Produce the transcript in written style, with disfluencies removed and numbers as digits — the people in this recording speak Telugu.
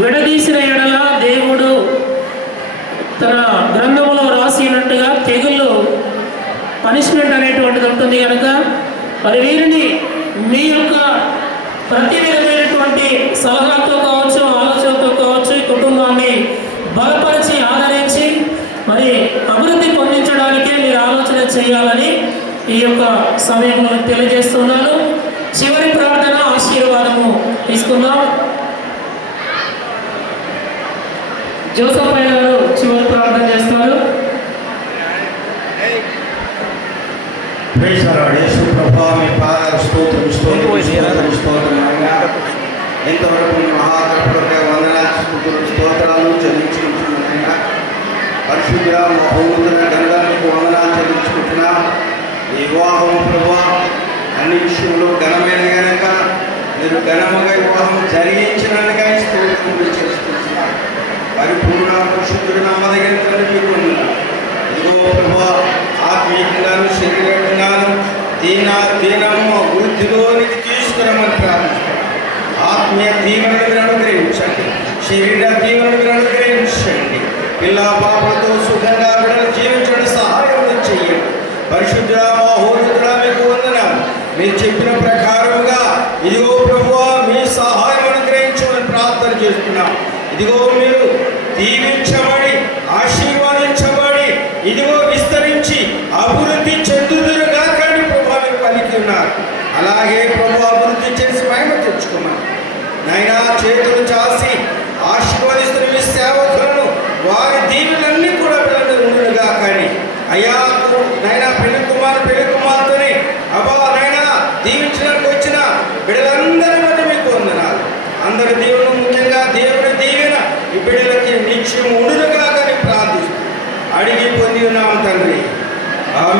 విడదీసిన ఎడల దేవుడు తన గ్రంథంలో రాసినట్టుగా తెగుళ్ళు పనిష్మెంట్ అనేటువంటిది ఉంటుంది కనుక మరి వీరిని మీ యొక్క ప్రతి విధమైనటువంటి సలహాతో కావచ్చు, ఆలోచనతో కావచ్చు, ఈ కుటుంబాన్ని బలపరిచి ఆదరించి మరి అభివృద్ధి పొందించడానికే మీరు ఆలోచన చేయాలని ఈ యొక్క సమయంలో తెలియజేస్తున్నాను. చివరి ప్రార్థన ఆశీర్వాదము తీసుకుందాం. జోసఫ్ గారు చివరి ప్రార్థన చేస్తారు. ఎంతవరకు మహాకృపగా స్తోత్రాలు చెల్లించుకుంటున్నా. పరిశుద్ధ మహోన్నత గంధానికి వందనాలు చెల్లించుకుంటున్నా. ఈ వివాహం ప్రభా అన్ని విషయంలో ఘనమైన గనక మీరు ఘనముగా వివాహం జరిగించినందుక స్తోత్రములు చేసుకుంటున్నా. పరిపూర్ణ పరిశుద్ధుడు నమ్మదగిన మీకు ఇదిగో ప్రభా ఆత్మీయంగాను శరీరంగాను దీనము వృద్ధిలోనికి తీసుకురమని ప్రార్థిస్తాను. ఆత్మీయ దీవెనను మీరు అనుగ్రహించండి, శరీర దీవెనను మీరు అనుగ్రహించండి. పిల్ల పాపలతో సుఖంగా బిడ్డలు జీవించడం సహాయం చేయండి. పరిశుద్ధ మహోన్నతుడా మీకు వందనాలు. మీరు చెప్పిన ప్రకారముగా ఇదిగో ప్రభువా మీ సహాయం అనుగ్రహించమని ప్రార్థన చేస్తున్నాం. ఇదిగో మీరు దీవించబడి ఆశీర్వాదించబడి ఇదిగో విస్తరించి అభివృద్ధి చెందుదురుగా కానీ ప్రభా మీరు పలికి ఉన్నారు. అలాగే ప్రభు అభివృద్ధి చేసి మహిమ తెచ్చుకున్నాను నాయనా. చేతులు చాసి ఆశీర్వదిస్తున్న మీ సేవకులను వారి దీవులన్నీ కూడా పిల్లలు ఉండుగా కానీ అయ్యా నైనా పెళ్లి కుమార్తెని అబ్బా నైనా దీవించడానికి వచ్చిన బిడ్డలందరి మధ్య మీకు వందనాలు. అందరి దీవులు ముఖ్యంగా దేవుని దీవెన ఈ బిడ్డలకి నిత్యం ఉండుగా కానీ ప్రార్థిస్తూ అడిగి పొంది ఉన్నాం తండ్రి. ఆమె